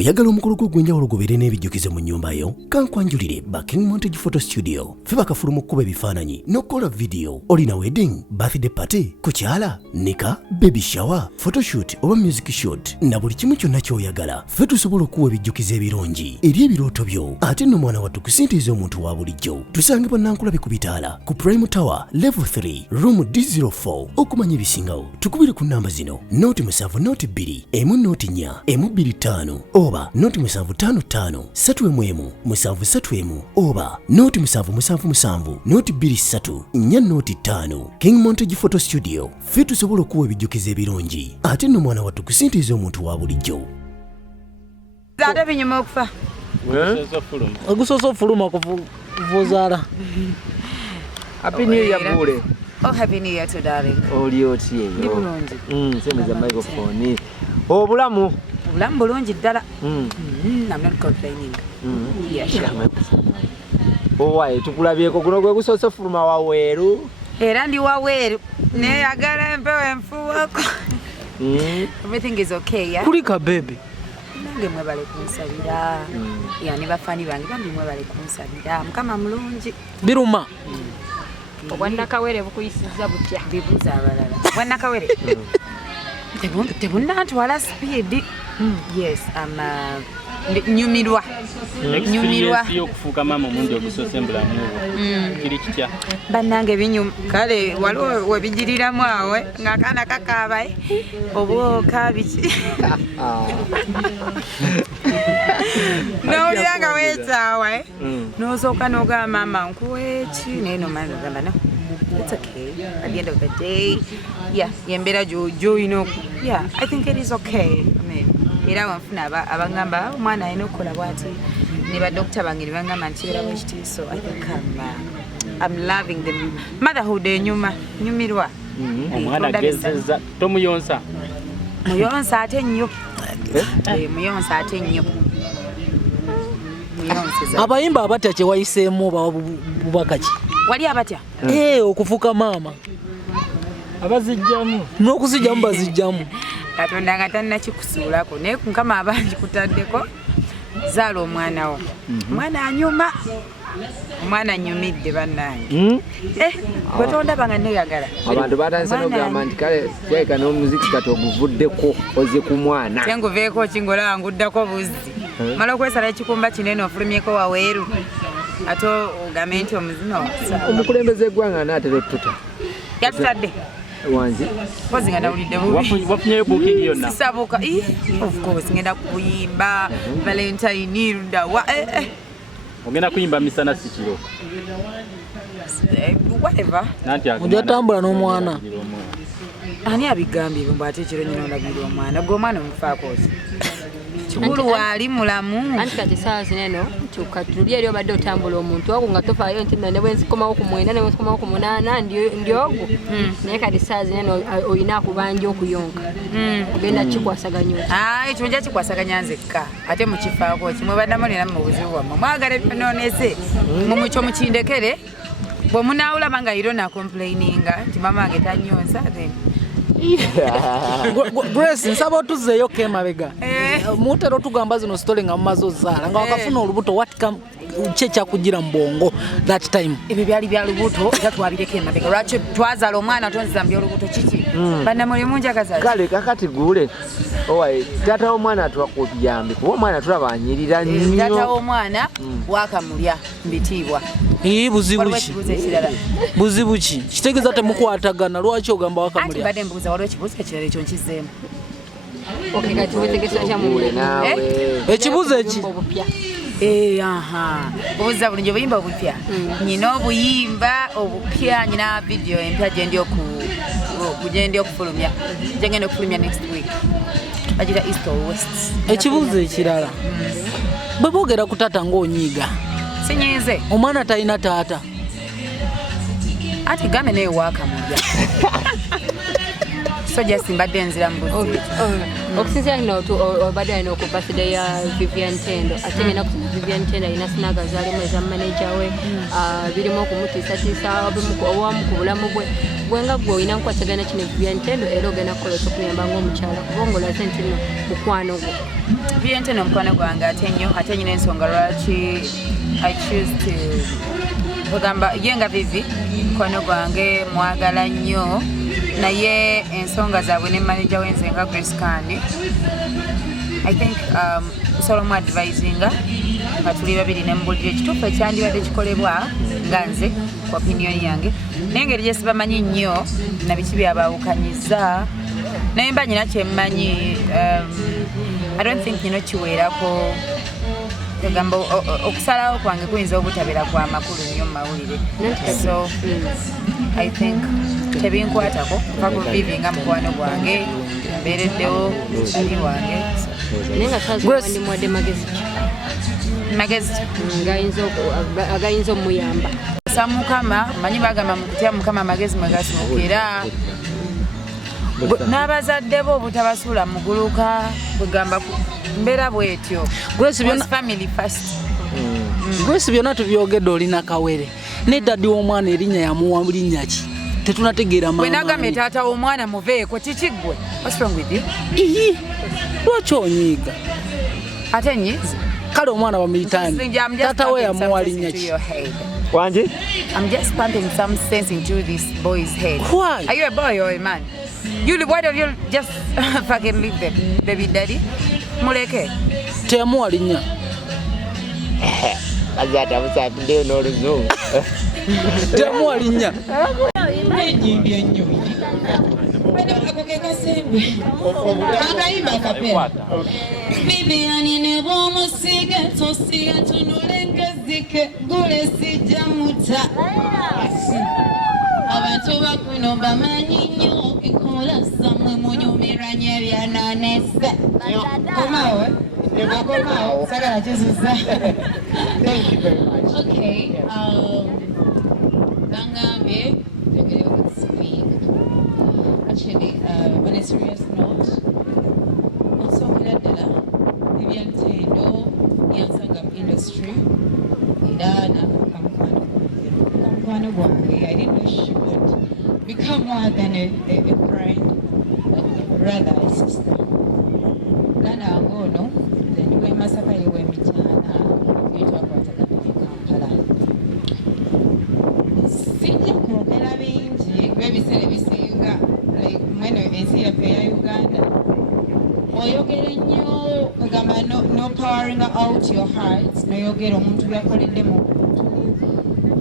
oyagala omukolo gw'ogwenjawulo gubeere n'ebijjukize mu nnyumba yo kankwanjulire ba King Montage Photo Studio ffe bakafuluma okkuba ebifaananyi n'okukola vidiyo. Olina wedding, birthday party, kukyala, nika, baby shower, photoshoot oba music shoot na buli kimu kyonna ky'oyagala ffe tusobola okuwa ebijjukize ebirungi eri ebirooto byo. Ate nno mwana wattu kusintiiza omuntu wa bulijjo. Tusangibwa Nankulabe ku Bitaala ku Prime Tower Level 3 Room D04. Okumanya ebisingawo tukubire ku nnamba zino: noti 7 noti 2 emu noti 4 emu 25 oba noti 755 3 731 oba noti 777 noti 23 4 noti 5. King Montage Photo Studio ffe tusobola okuwa ebijjukize ebirungi. Ate nno mwana wattu kusintiiza omuntu wa bulijjo. Zade binyuma okufa. Ogusoso ofuluma kuvuzaala. Happy New Year bure. Oh, Happy New Year to darling. Oli oti eyo. Ndi bulungi. Semeza microphone. Obulamu. Obulamu bulungi ddala. I'm not complaining. Yeah, sure. Owaye tukulabyeko guno gwe gusoso ofuluma waweeru. Era ndi waweeru. Neyagala empewo enfuwako. Everything is okay, yeah? Kulika baby. Nange mwebale kunsabira. Yani bafani bange bambi mwebale kunsabira. Mukama mulungi. Biruma. Obwannakawere bukuyisiza butya. Bibuuza abalala. Obwannakawere. Tebunnantwala speed. Yes, nyumirwa. Nyumirwa. Okufuuka maama omundi ogusoose mbulamu obwo. Kiri kitya? Bannange binyuma. Kale waliwo webigiriramu awe ng'akaana kakaaba obwoka biki. N'owulira nga weetaawa n'osooka n'ogamba maama nkuwa eki naye n'omala n'ogamba no. It's okay. At the end of the day, yeah, yembera joino. Yeah, I think it is okay. I mean, era wanfuna abangamba omwana ayina okukola bwati ne ba doctor bangiri bangamba ntibera bwekiti. So I think I'm loving the motherhood enyuma nyumirwa. Omwana gezeza tomuyonsa. Muyonsa ate nnyo. Muyonsa ate nnyo. Abayimba abatya kye wayiseemu bubaka ki? Wali abatya? Okufuuka maama. Abazijjamu. N'okuzijjamu bazijjamu. Katonda nga tannakikusuulako naye Mukama abangi kutaddeko zaala omwana wo. Omwana anyuma. Omwana anyumidde bannange. Gwe tondaba nga nneeyagala. Abantu batandise n'okugamba nti kale kyeka n'omuziki kati oguvuddeko oze ku mwana. Kyenguveeko kingolaba nguddako buzzi. Mala okwesala ekikumba kinene ofulumyeko waweeru. Ate ogambe nti omuzino. Omukulembeze eggwanga n'atera otuta. Yatutadde. Wanzi. Pozi nga nawulidde bubi. Wafunyeyo buukiri yonna. Sisabuka. Of course ngenda kuyimba Valentine ludawa. Ogenda kuyimba misana sikiro. Whatever. Ojja tambula n'omwana. Ani abigambye bwe ate ekiro nyina olabira omwana. Gwe omwana omufaako ki? Kikulu waali mulamu. Anti kati saa zineno tulya eri obadde otambula omuntu ogwo nga tofaayo nti ne bwe nzikomawo ku 9 ne bwe nzikomawo ku 8 ndi ogwo. Naye kati saa zineno olina akubanja okuyonka. Ogenda kikwasaganya. Ekyo nja kikwasaganya nzekka. Ate mukifaako kimwe baddamu nera mu buzibu bwammwe. Mwagala ebyonoonese. Mumukyo mukindekere. Bwe munaawulaba nga iro na complaininga nti mama wange tanyonsa then. Grace nsaba otuzeeyo kemabega. Mutera otugamba zino story nga mumaze ozaala nga wakafuna olubuto what come kyekyakujira mu bwongo that time. Ebyo byali bya lubuto era twabireka emabega. Lwaki twazaala omwana tonzizambya olubuto kiki? Bannamulimu njagazaala. Kale kakati gule. Owaye tata w'omwana atwakuyambe kuba omwana tulaba anyirira nnyo. Tata w'omwana wakamulya mbitiibwa. Buzibu ki? Buzibu ki? Kitegeeza temukwatagana lwaki ogamba wakamulya? Anti badde mbuuza waliwo ekibuuzo ekirala ekyo nkizeemu. Okay, kati wetegesa kya mule nawe. Ekibuuzo eki? Obuuza bulungi obuyimba obupya. Nyina obuyimba obupya, nyina video empya gyendi okufulumya. Gyengenda okufulumya next week. Bagira East or West. Ekibuuzo ekirala. Bwe boogera ku taata ng'onyiiga. Sinyiize. Omwana talina taata. Ati gambe naye waakamulya. So just mbadde nzira mbuzi. Okusinzira kino obadde alina ku birthday ya Vivian Tendo. Ate ngenda ku Vivian Tendo alina sinaga zaalimu eza manager we. Birimu okumutiisatiisa owamu ku bulamu bwe. Gwenga gwe olina nkwatagana kino Vivian Tendo era ogenda kukola ekyokumuyamba ng'omukyala kubanga olaze nti mukwano gwo. Vivian omukwano gwange ate nyina ensonga lwaki I choose to kugamba ye nga Vivi mukwano gwange mwagala nnyo naye ensonga zaabwe ne manager wenze nga Grace Kandi I think Solomon advisinga nga tuli babiri ne mbulira ekituufu ekyandibadde kikolebwa nga nze ku opinion yange naye engeri gye sibamanyi nnyo na biki byabaawukanyiza naye mba nyina kyemmanyi I don't think kiweerako kugamba okusalawo kwange kuyinza obutabeera kwa makulu nnyo mu mawulire so I think tebinkwatako kuva ku Vivi nga mukwano gwange mbeereddewo ali wange naye nga twaziwandimuwadde magezi agayinza omuyamba sa mukama manyi bagamba mu kutya mukama amagezi mwe gasooka era n'abazadde bo obutabasuula muguluka kugamba mbeera bwetyo family first Grace byonna tubyogedde olina kawere ne daddi w'omwana erinnya yamuwa linnya ki tetunategeera maama bwe nagambye taata w'omwana muveeko kikiggwe what's wrong with you lwaki onyiiga ate nyizi kale omwana bamuyitani taata we yamuwa linnya ki Wanji? I'm just pumping some sense into this boy's head. Why? Are you a boy or a man? Why don't you just fucking leave them, baby daddy? Muleke. teyamuwa linnya Kazata musatuddeyo n'oluzungu. teyamuwa linnya Viviani ne bw'omusiga tosiga tunulengezike gule sijja muta abantu bakuno bamanyi nnyo enkola zammwe munyumiranye ebyananese komawo komawo sagala kizuza thank you very much okay bangambye tegere speak actually on a serious note nsongera ddala ebyantendo yansanga mu industry era namukwano gwange I didn't know she would become more than a friend but rather a sister lana wange ono ndiwe masaka yewe mitana etwakwatagana ne Kampala sijja kwogera bingi ebiseera ebisinga like mweno ensi yaffe eya Uganda oyogera nnyo kugamba no powering out your heart noyogera omuntu byakoledde mu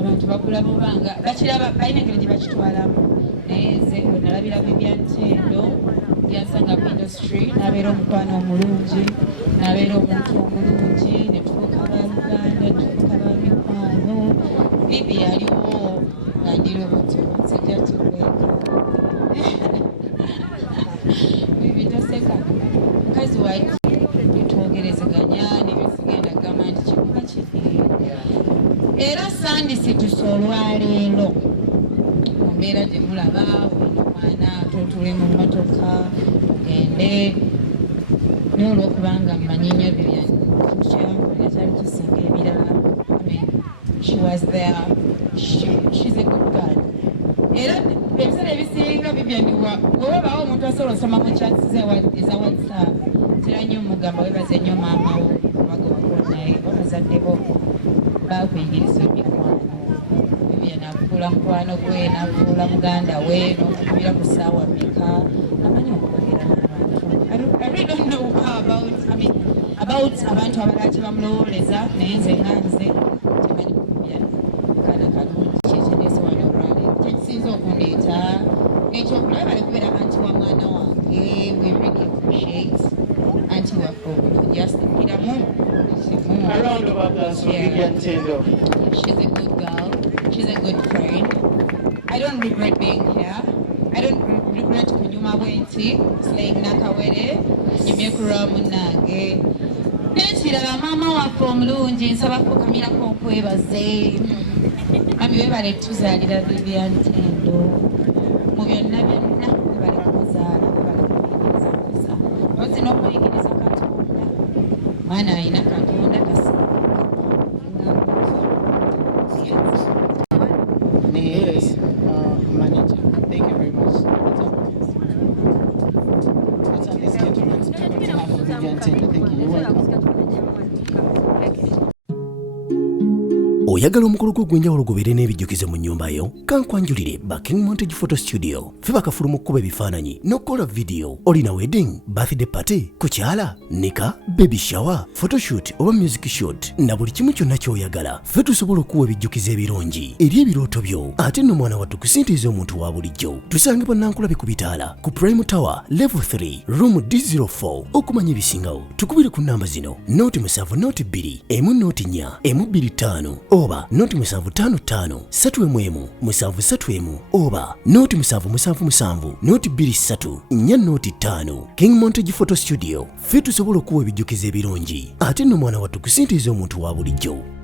abantu bakulaba obanga bakiraba balina engeri gye bakitwalamu naye nze wenalabira Viviantendo yansanga mu industry nabeera omukwano omulungi nabeera omuntu omulungi ne tufuuka ba Uganda tufuuka ba mikwano Vivi yaliwo nga ndiri obuto nsijja tukweka Vivi toseka mukazi waki netwogerezeganya nebitugenda kugamba nti kikuba kiri era sandisi tusolwaleero mu mbeera gye mulaba omwana tutule mu mmotoka tugende n'olwokubanga mmanyi nnyo byebyakyankolera kyali kisinga ebirala she was there she's a good girl era ebiseera ebisinga bibyaniwa wewebaawo omuntu asobola osoma mu chats eza WhatsApp tera nnyo omugamba webaze nnyo maamawo kubaga wakula naye abazadde bo bakuyigiriza emikwano bibya nafuula mukwano gwe nafuula muganda we n'okukubira ku ssaawa mmeka amanyi okwogera n'abantu I really don't know about abantu abalala kye bamulowooleza naye nze nga nze temanyi kukubya kaana kalungi kyekindeese wano olwaleero kyekisinza okundeeta ekyokulaba balekubeera anti wa mwana wange we really appreciate anti waffe obulungi asitukiramu Around about us, Viviantendo. She's a good girl. She's a good friend. I don't regret being here. I don't regret kunyuma bwenti slaying nakawere nyumyekura munange nekirala maama waffe omulungi nsaba kukamirako okwebaze mami webale tuzaalira Viviantendo mu byonna byonna webale kumuzaala webale kumuyigiriza kusa ozi n'okuyigiriza Katonda mwana alina Katonda Yes, manager. Thank you very much. Let's have this gentleman's people to have a Ntende. Thank you. You're welcome. oyagala omukolo gw'ogwenjawulo gubeere n'ebijjukize mu nnyumba yo kankwanjulire King Montage Photo Studio fe bakafulu mu kkuba ebifaananyi n'okukola vidiyo olina wedding birthday party kukyala nika baby shower photoshoot oba music shoot na buli kimu kyonna ky'oyagala fe tusobola okuwa ebijjukize ebirungi eri ebirooto byo ate nno mwana wattu kusintiiza omuntu wa bulijjo tusange bannankulabe ku bitaala ku Prime Tower level 3 room D04 okumanya ebisingawo tukubire ku namba zino noti 7 noti 2 emu noti 4 emu 25 oba noti 755 3 7 oba noti 777 noti 23 4 noti 5 King Montage Photo Studio fe tusobola okuwa ebijjukize ebirungi ate nno mwana wattu kusintiiza omuntu wa bulijjo.